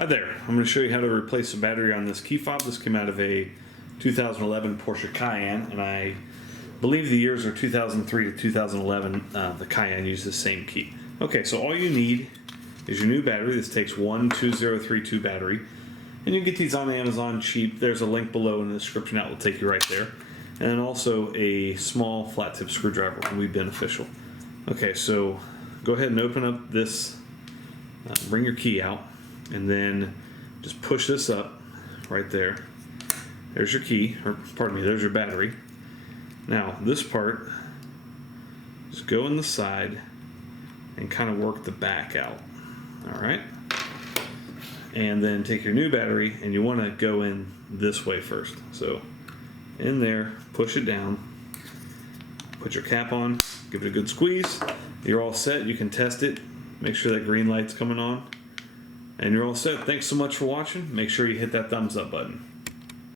Hi there, I'm going to show you how to replace the battery on this key fob. This came out of a 2011 Porsche Cayenne, and I believe the years are 2003 to 2011. The Cayenne uses the same key. Okay, so all you need is your new battery. This takes one 2032 battery, and you can get these on Amazon cheap. There's a link below in the description that will take you right there. And then also a small flat tip screwdriver will be beneficial. Okay, so go ahead and open up this, bring your key out, and then just push this up right there. There's your key, or pardon me, there's your battery. Now this part, just go in the side and kind of work the back out. All right, and then take your new battery, and you want to go in this way first. So in there, push it down, put your cap on, give it a good squeeze. You're all set. You can test it, make sure that green light's coming on, and you're all set. Thanks so much for watching. Make sure you hit that thumbs up button.